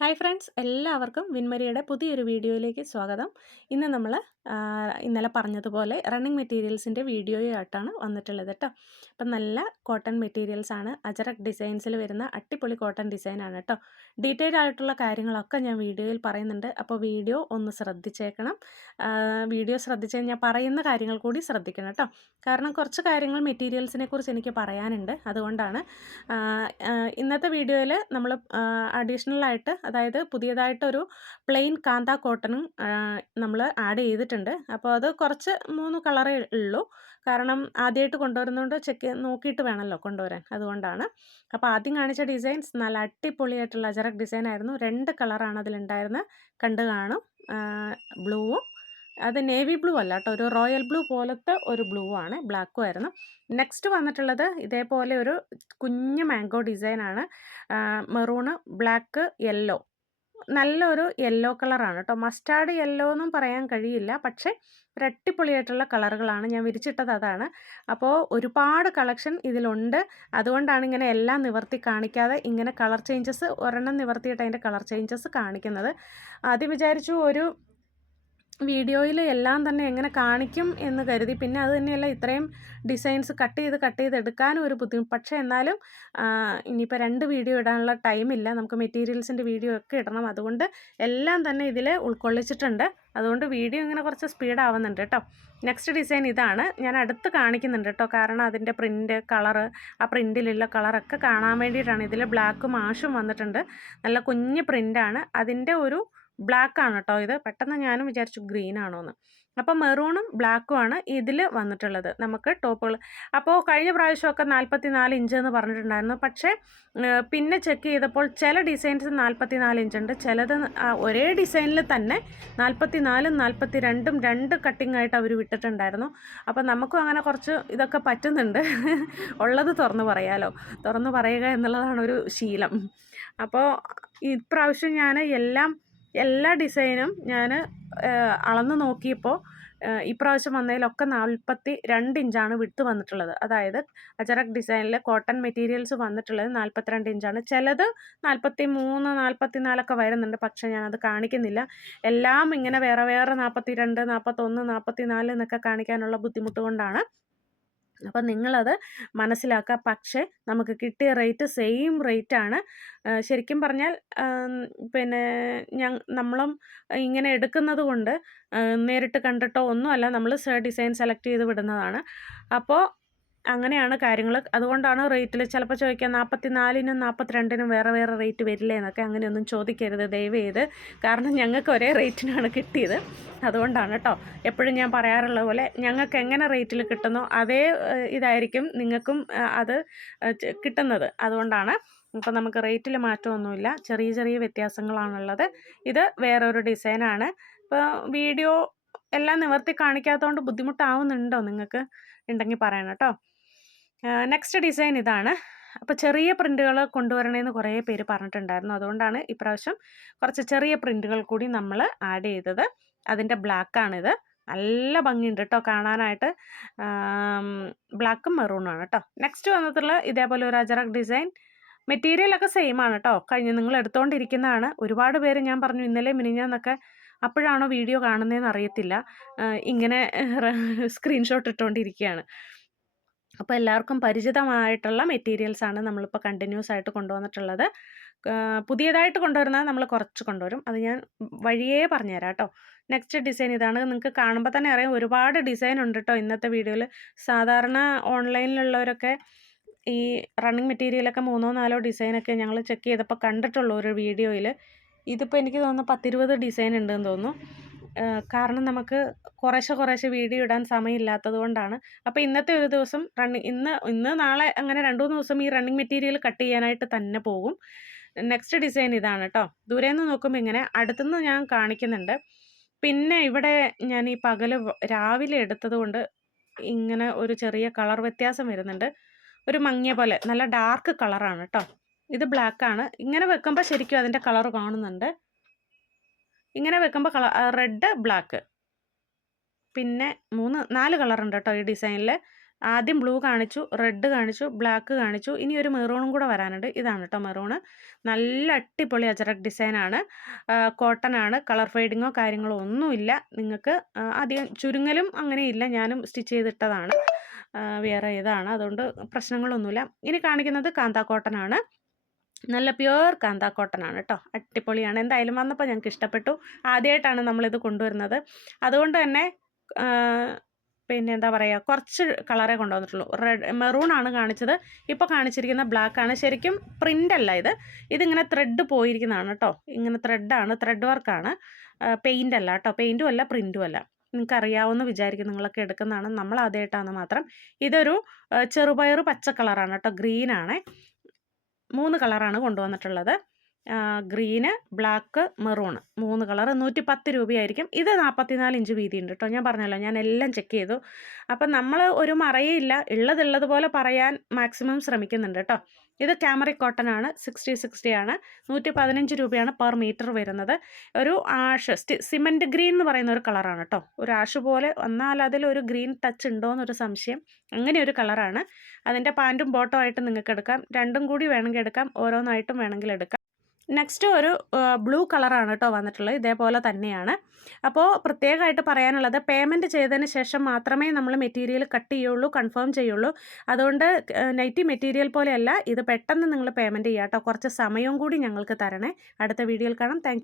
Hi friends എല്ലാവർക്കും വിൻമരിയുടെ പുതിയൊരു വീഡിയോയിലേക്ക് സ്വാഗതം. ഇന്ന് നമ്മൾ ഇന്നലെ പറഞ്ഞതുപോലെ റണ്ണിങ് മെറ്റീരിയൽസിന്റെ വീഡിയോയായിട്ടാണ് വന്നിട്ടുള്ളത് കേട്ടോ അപ്പം നല്ല കോട്ടൺ മെറ്റീരിയൽസ് ആണ്. അജറക് ഡിസൈൻസിൽ വരുന്ന അടിപൊളി കോട്ടൺ ഡിസൈനാണ് കേട്ടോ ഡീറ്റെയിൽ ആയിട്ടുള്ള കാര്യങ്ങളൊക്കെ ഞാൻ വീഡിയോയിൽ പറയുന്നുണ്ട്. അപ്പോൾ വീഡിയോ ഒന്ന് ശ്രദ്ധിച്ചേക്കണം. വീഡിയോ ശ്രദ്ധിച്ച് കഴിഞ്ഞാൽ പറയുന്ന കാര്യങ്ങൾ കൂടി ശ്രദ്ധിക്കണം കേട്ടോ കാരണം കുറച്ച് കാര്യങ്ങൾ മെറ്റീരിയൽസിനെ കുറിച്ച് എനിക്ക് പറയാനുണ്ട്. അതുകൊണ്ടാണ് ഇന്നത്തെ വീഡിയോയിൽ നമ്മൾ അഡീഷണലായിട്ട് അതായത് പുതിയതായിട്ടൊരു പ്ലെയിൻ കാന്ത കോട്ടണും നമ്മൾ ആഡ് ചെയ്തിട്ടുണ്ട്. അപ്പോൾ അത് കുറച്ച് മൂന്ന് കളറേ ഉള്ളൂ. കാരണം ആദ്യമായിട്ട് കൊണ്ടുവരുന്നതുകൊണ്ട് ചെക്ക് നോക്കിയിട്ട് വേണമല്ലോ കൊണ്ടുവരാൻ. അതുകൊണ്ടാണ്. അപ്പോൾ ആദ്യം കാണിച്ച ഡിസൈൻസ് നല്ല അടിപൊളിയായിട്ടുള്ള അജറക് ഡിസൈൻ ആയിരുന്നു. രണ്ട് കളറാണ് അതിലുണ്ടായിരുന്നത് കണ്ടു കാണും. ബ്ലൂവും. അത് നേവി ബ്ലൂ അല്ല കേട്ടോ. ഒരു റോയൽ ബ്ലൂ പോലത്തെ ഒരു ബ്ലൂ ആണ് ബ്ലാക്കും ആയിരുന്നു. നെക്സ്റ്റ് വന്നിട്ടുള്ളത് ഇതേപോലെ ഒരു കുഞ്ഞ് മാംഗോ ഡിസൈനാണ്. Maroon black yellow. നല്ലൊരു യെല്ലോ കളറാണ് കേട്ടോ. മസ്റ്റാർഡ് യെല്ലോ എന്നും പറയാൻ കഴിയില്ല. പക്ഷേ രട്ടിപ്പൊളിയായിട്ടുള്ള കളറുകളാണ് ഞാൻ വിരിച്ചിട്ടത് അതാണ്. അപ്പോൾ ഒരുപാട് കളക്ഷൻ ഇതിലുണ്ട്. അതുകൊണ്ടാണ് ഇങ്ങനെ എല്ലാം നിവർത്തി കാണിക്കാതെ ഇങ്ങനെ കളർ ചേഞ്ചസ് ഒരെണ്ണം നിവർത്തിയിട്ട് അതിന്റെ കളർ ചേഞ്ചസ് കാണിക്കുന്നത്. ആദ്യം വിചാരിച്ചു ഒരു വീഡിയോയിൽ എല്ലാം തന്നെ എങ്ങനെ കാണിക്കും എന്ന് കരുതി. പിന്നെ അത് തന്നെയല്ല ഇത്രയും ഡിസൈൻസ് കട്ട് ചെയ്ത് കട്ട് ചെയ്ത് എടുക്കാനും ഒരു ബുദ്ധിമുട്ട് പക്ഷേ എന്നാലും ഇനിയിപ്പോൾ രണ്ട് വീഡിയോ ഇടാനുള്ള ടൈമില്ല നമുക്ക് മെറ്റീരിയൽസിന്റെ വീഡിയോ ഒക്കെ ഇടണം. അതുകൊണ്ട് എല്ലാം തന്നെ ഇതിൽ ഉൾക്കൊള്ളിച്ചിട്ടുണ്ട്. അതുകൊണ്ട് വീഡിയോ ഇങ്ങനെ കുറച്ച് സ്പീഡ് ആവുന്നുണ്ട് കേട്ടോ. നെക്സ്റ്റ് ഡിസൈൻ ഇതാണ്. ഞാൻ അടുത്ത് കാണിക്കുന്നുണ്ട് കേട്ടോ. കാരണം അതിന്റെ പ്രിന്റ് കളറ് ആ പ്രിന്റിലുള്ള കളറൊക്കെ കാണാൻ വേണ്ടിയിട്ടാണ് ഇതിൽ ബ്ലാക്കും ആഷും വന്നിട്ടുണ്ട്. നല്ല കുഞ്ഞ് പ്രിന്റാണ് അതിന്റെ ഒരു ബ്ലാക്ക് ആണ് കേട്ടോ ഇത്. പെട്ടെന്ന് ഞാനും വിചാരിച്ചു ഗ്രീൻ ആണോ എന്ന് അപ്പോൾ മെറൂണും ബ്ലാക്കും ആണ് ഇതിൽ വന്നിട്ടുള്ളത്. നമുക്ക് ടോപ്പുകൾ അപ്പോൾ കഴിഞ്ഞ പ്രാവശ്യമൊക്കെ നാൽപ്പത്തി നാല് ഇഞ്ച് എന്ന് പറഞ്ഞിട്ടുണ്ടായിരുന്നു. പക്ഷേ പിന്നെ ചെക്ക് ചെയ്തപ്പോൾ ചില ഡിസൈൻസ് നാൽപ്പത്തി നാല് ഇഞ്ച് ഉണ്ട് ചിലത് ഒരേ ഡിസൈനിൽ തന്നെ നാൽപ്പത്തി നാലും നാൽപ്പത്തി രണ്ടും രണ്ട് കട്ടിംഗ് ആയിട്ട് അവർ വിട്ടിട്ടുണ്ടായിരുന്നു. അപ്പോൾ നമുക്കും അങ്ങനെ കുറച്ച് ഇതൊക്കെ പറ്റുന്നുണ്ട്. ഉള്ളത് തുറന്നു പറയാലോ. തുറന്നു പറയുക എന്നുള്ളതാണ് ഒരു ശീലം. അപ്പോൾ ഇപ്രാവശ്യം ഞാൻ എല്ലാം എല്ലാ ഡിസൈനും ഞാൻ അളന്ന് നോക്കിയപ്പോൾ ഇപ്രാവശ്യം വന്നതിലൊക്കെ നാൽപ്പത്തി രണ്ട് ഇഞ്ചാണ് വിട്ട് വന്നിട്ടുള്ളത്. അതായത് അജറക് ഡിസൈനിൽ കോട്ടൺ മെറ്റീരിയൽസ് വന്നിട്ടുള്ളത് നാൽപ്പത്തിരണ്ട് ഇഞ്ചാണ്. ചിലത് നാൽപ്പത്തി മൂന്ന് നാൽപ്പത്തി നാലൊക്കെ വരുന്നുണ്ട് പക്ഷേ ഞാനത് കാണിക്കുന്നില്ല. എല്ലാം ഇങ്ങനെ വേറെ വേറെ നാൽപ്പത്തി രണ്ട് നാൽപ്പത്തൊന്ന് നാൽപ്പത്തി നാല് എന്നൊക്കെ കാണിക്കാനുള്ള ബുദ്ധിമുട്ട് കൊണ്ടാണ് അപ്പം നിങ്ങളത് മനസ്സിലാക്കുക പക്ഷേ നമുക്ക് കിട്ടിയ റേറ്റ് സെയിം റേറ്റ് ആണ് ശരിക്കും പറഞ്ഞാൽ പിന്നെ ഞ നമ്മളും ഇങ്ങനെ എടുക്കുന്നത് കൊണ്ട് നേരിട്ട് കണ്ടിട്ടോ ഒന്നുമല്ല. നമ്മൾ ഡിസൈൻ സെലക്ട് ചെയ്ത് വിടുന്നതാണ്. അപ്പോൾ അങ്ങനെയാണ് കാര്യങ്ങൾ അതുകൊണ്ടാണ് റേറ്റിൽ ചിലപ്പോൾ ചോദിക്കാൻ നാൽപ്പത്തി നാലിനും നാൽപ്പത്തിരണ്ടിനും വേറെ വേറെ റേറ്റ് വരില്ലേ എന്നൊക്കെ അങ്ങനെയൊന്നും ചോദിക്കരുത് ദയവ് ചെയ്ത്. കാരണം ഞങ്ങൾക്ക് ഒരേ റേറ്റിനാണ് കിട്ടിയത്. അതുകൊണ്ടാണ് കേട്ടോ എപ്പോഴും ഞാൻ പറയാറുള്ള പോലെ ഞങ്ങൾക്ക് എങ്ങനെ റേറ്റിൽ കിട്ടുന്നോ അതേ ഇതായിരിക്കും നിങ്ങൾക്കും അത് കിട്ടുന്നത്. അതുകൊണ്ടാണ് അപ്പോൾ നമുക്ക് റേറ്റിൽ മാറ്റമൊന്നുമില്ല. ചെറിയ ചെറിയ വ്യത്യാസങ്ങളാണുള്ളത്. ഇത് വേറൊരു ഡിസൈനാണ്. ഇപ്പോൾ വീഡിയോ എല്ലാം നിവർത്തി കാണിക്കാത്തതുകൊണ്ട് ബുദ്ധിമുട്ടാവുന്നുണ്ടോ നിങ്ങൾക്ക്? ഉണ്ടെങ്കിൽ പറയണം കേട്ടോ നെക്സ്റ്റ് ഡിസൈൻ ഇതാണ്. അപ്പോൾ ചെറിയ പ്രിന്റുകൾ കൊണ്ടുവരണമെന്ന് കുറേ പേര് പറഞ്ഞിട്ടുണ്ടായിരുന്നു. അതുകൊണ്ടാണ് ഇപ്രാവശ്യം കുറച്ച് ചെറിയ പ്രിന്റുകൾ കൂടി നമ്മൾ ആഡ് ചെയ്തത്. അതിന്റെ ബ്ലാക്കാണിത് നല്ല ഭംഗിയുണ്ട് കേട്ടോ കാണാനായിട്ട്. ബ്ലാക്കും മെറൂണാണ് കേട്ടോ നെക്സ്റ്റ് വന്നിട്ടുള്ള ഇതേപോലെ ഒരു അജറക് ഡിസൈൻ മെറ്റീരിയലൊക്കെ സെയിം ആണ് കേട്ടോ കഴിഞ്ഞ് നിങ്ങൾ എടുത്തുകൊണ്ടിരിക്കുന്നതാണ് ഒരുപാട് പേര് ഞാൻ പറഞ്ഞു ഇന്നലെ മിനിഞ്ഞാന്നൊക്കെ അപ്പോഴാണോ വീഡിയോ കാണുന്നതെന്ന് അറിയത്തില്ല. ഇങ്ങനെ സ്ക്രീൻഷോട്ട് ഇട്ടുകൊണ്ടിരിക്കുകയാണ് അപ്പോൾ എല്ലാവർക്കും പരിചിതമായിട്ടുള്ള മെറ്റീരിയൽസ് ആണ് നമ്മളിപ്പോൾ കണ്ടിന്യൂസ് ആയിട്ട് കൊണ്ടുവന്നിട്ടുള്ളത്. പുതിയതായിട്ട് കൊണ്ടുവരുന്നത് നമ്മൾ കുറച്ച് കൊണ്ടുവരും. അത് ഞാൻ വഴിയേ പറഞ്ഞുതരാം കേട്ടോ നെക്സ്റ്റ് ഡിസൈൻ ഇതാണ്. നിങ്ങൾക്ക് കാണുമ്പോൾ തന്നെ അറിയാം ഒരുപാട് ഡിസൈൻ ഉണ്ട് കേട്ടോ ഇന്നത്തെ വീഡിയോയിൽ സാധാരണ ഓൺലൈനിലുള്ളവരൊക്കെ ഈ റണ്ണിങ് മെറ്റീരിയലൊക്കെ മൂന്നോ നാലോ ഡിസൈനൊക്കെ ഞങ്ങൾ ചെക്ക് ചെയ്തപ്പോൾ കണ്ടിട്ടുള്ളൂ ഒരു വീഡിയോയിൽ ഇതിപ്പോൾ എനിക്ക് തോന്നുന്നു പത്തിരുപത് ഡിസൈൻ ഉണ്ടെന്ന് തോന്നുന്നു. കാരണം നമുക്ക് കുറേശ്ശെ കുറേശ്ശെ വീഡിയോ ഇടാൻ സമയമില്ലാത്തത് കൊണ്ടാണ്. അപ്പോൾ ഇന്നത്തെ ഒരു ദിവസം റണ്ണിങ് ഇന്ന് ഇന്ന് നാളെ അങ്ങനെ രണ്ട് മൂന്ന് ദിവസം ഈ റണ്ണിങ് മെറ്റീരിയൽ കട്ട് ചെയ്യാനായിട്ട് തന്നെ പോകും. നെക്സ്റ്റ് ഡിസൈൻ ഇതാണ് കേട്ടോ ദൂരെ നിന്ന് നോക്കുമ്പോൾ ഇങ്ങനെ അടുത്തുനിന്ന് ഞാൻ കാണിക്കുന്നുണ്ട്. പിന്നെ ഇവിടെ ഞാൻ ഈ പകൽ രാവിലെ എടുത്തത് ഇങ്ങനെ ഒരു ചെറിയ കളർ വ്യത്യാസം വരുന്നുണ്ട്. ഒരു മങ്ങിയ പോലെ നല്ല ഡാർക്ക് കളറാണ് കേട്ടോ ഇത് ബ്ലാക്കാണ് ഇങ്ങനെ വെക്കുമ്പോൾ ശരിക്കും അതിന്റെ കളർ കാണുന്നുണ്ട്. ഇങ്ങനെ വെക്കുമ്പോൾ കളർ റെഡ് ബ്ലാക്ക്. പിന്നെ മൂന്ന് നാല് കളറുണ്ട് കേട്ടോ ഈ ഡിസൈനിൽ ആദ്യം ബ്ലൂ കാണിച്ചു റെഡ് കാണിച്ചു ബ്ലാക്ക് കാണിച്ചു. ഇനി ഒരു മെറൂണും കൂടെ വരാനുണ്ട്. ഇതാണ് കേട്ടോ മെറൂണ്. നല്ല അടിപൊളി അജറക് ഡിസൈനാണ്. കോട്ടൺ ആണ് കളർ ഫെയ്ഡിങ്ങോ കാര്യങ്ങളോ ഒന്നുമില്ല. നിങ്ങൾക്ക് അധികം ചുരുങ്ങലും അങ്ങനെയില്ല. ഞാനും സ്റ്റിച്ച് ചെയ്തിട്ടതാണ്. വേറെ ഇതാണ് അതുകൊണ്ട് പ്രശ്നങ്ങളൊന്നുമില്ല. ഇനി കാണിക്കുന്നത് കാന്താ കോട്ടൺ ആണ് നല്ല പ്യുവർ കാന്ത കോട്ടൺ ആണ് കേട്ടോ അടിപൊളിയാണ്. എന്തായാലും വന്നപ്പോൾ ഞങ്ങൾക്ക് ഇഷ്ടപ്പെട്ടു. ആദ്യമായിട്ടാണ് നമ്മളിത് കൊണ്ടുവരുന്നത്. അതുകൊണ്ട് തന്നെ പിന്നെ എന്താ പറയുക കുറച്ച് കളറേ കൊണ്ടുവന്നിട്ടുള്ളൂ. റെഡ് മെറൂൺ ആണ് കാണിച്ചത്. ഇപ്പോൾ കാണിച്ചിരിക്കുന്ന ബ്ലാക്ക് ആണ്. ശരിക്കും പ്രിന്റ് അല്ല ഇത്. ഇതിങ്ങനെ ത്രെഡ് പോയിരിക്കുന്നതാണ് കേട്ടോ ഇങ്ങനെ ത്രെഡാണ് ത്രെഡ് വർക്കാണ് പെയിന്റ് അല്ല കേട്ടോ പെയിന്റും അല്ല പ്രിന്റും അല്ല. നിങ്ങൾക്ക് അറിയാവുന്ന വിചാരിക്കും നിങ്ങളൊക്കെ എടുക്കുന്നതാണ്. നമ്മൾ ആദ്യമായിട്ടാണ് മാത്രം. ഇതൊരു ചെറുപയർ പച്ച കളറാണ് കേട്ടോ ഗ്രീനാണ് മൂന്ന് കളറാണ് കൊണ്ടുവന്നിട്ടുള്ളത്. ഗ്രീന് ബ്ലാക്ക് മെറൂണ് മൂന്ന് കളർ നൂറ്റി പത്ത് രൂപയായിരിക്കും. ഇത് നാൽപ്പത്തിനാല് ഇഞ്ച് വീതി ഉണ്ട് കേട്ടോ ഞാൻ പറഞ്ഞല്ലോ ഞാൻ എല്ലാം ചെക്ക് ചെയ്തു. അപ്പം നമ്മൾ ഒരു മറയില്ല ഉള്ളതുള്ളതുപോലെ പറയാൻ മാക്സിമം ശ്രമിക്കുന്നുണ്ട് കേട്ടോ ഇത് ക്യാമറ കോട്ടൺ ആണ് സിക്സ്റ്റി സിക്സ്റ്റി ആണ്. നൂറ്റി പതിനഞ്ച് രൂപയാണ് പെർ മീറ്റർ വരുന്നത്. ഒരു ആഷ് സിമന്റ് ഗ്രീൻ എന്ന് പറയുന്ന ഒരു കളറാണ് കേട്ടോ ഒരു ആഷ് പോലെ വന്നാൽ അതിൽ ഒരു ഗ്രീൻ ടച്ച് ഉണ്ടോ എന്നൊരു സംശയം. അങ്ങനെ ഒരു കളറാണ് അതിന്റെ പാന്റും ബോട്ടോ ആയിട്ട് നിങ്ങൾക്ക് എടുക്കാം. രണ്ടും കൂടി വേണമെങ്കിൽ എടുക്കാം. ഓരോന്നായിട്ടും വേണമെങ്കിൽ എടുക്കാം. നെക്സ്റ്റ് ഒരു ബ്ലൂ കളറാണ് കേട്ടോ വന്നിട്ടുള്ളത്. ഇതേപോലെ തന്നെയാണ്. അപ്പോൾ പ്രത്യേകമായിട്ട് പറയാനുള്ളത് പേയ്മെന്റ് ചെയ്തതിന് ശേഷം മാത്രമേ നമ്മൾ മെറ്റീരിയൽ കട്ട് ചെയ്യുള്ളൂ കൺഫേം ചെയ്യുള്ളൂ. അതുകൊണ്ട് നൈറ്റി മെറ്റീരിയൽ പോലെയല്ല ഇത് പെട്ടെന്ന് നിങ്ങൾ പേയ്മെന്റ് ചെയ്യാം കേട്ടോ. കുറച്ച് സമയവും കൂടി ഞങ്ങൾക്ക് തരണേ. അടുത്ത വീഡിയോയിൽ കാണാം. താങ്ക്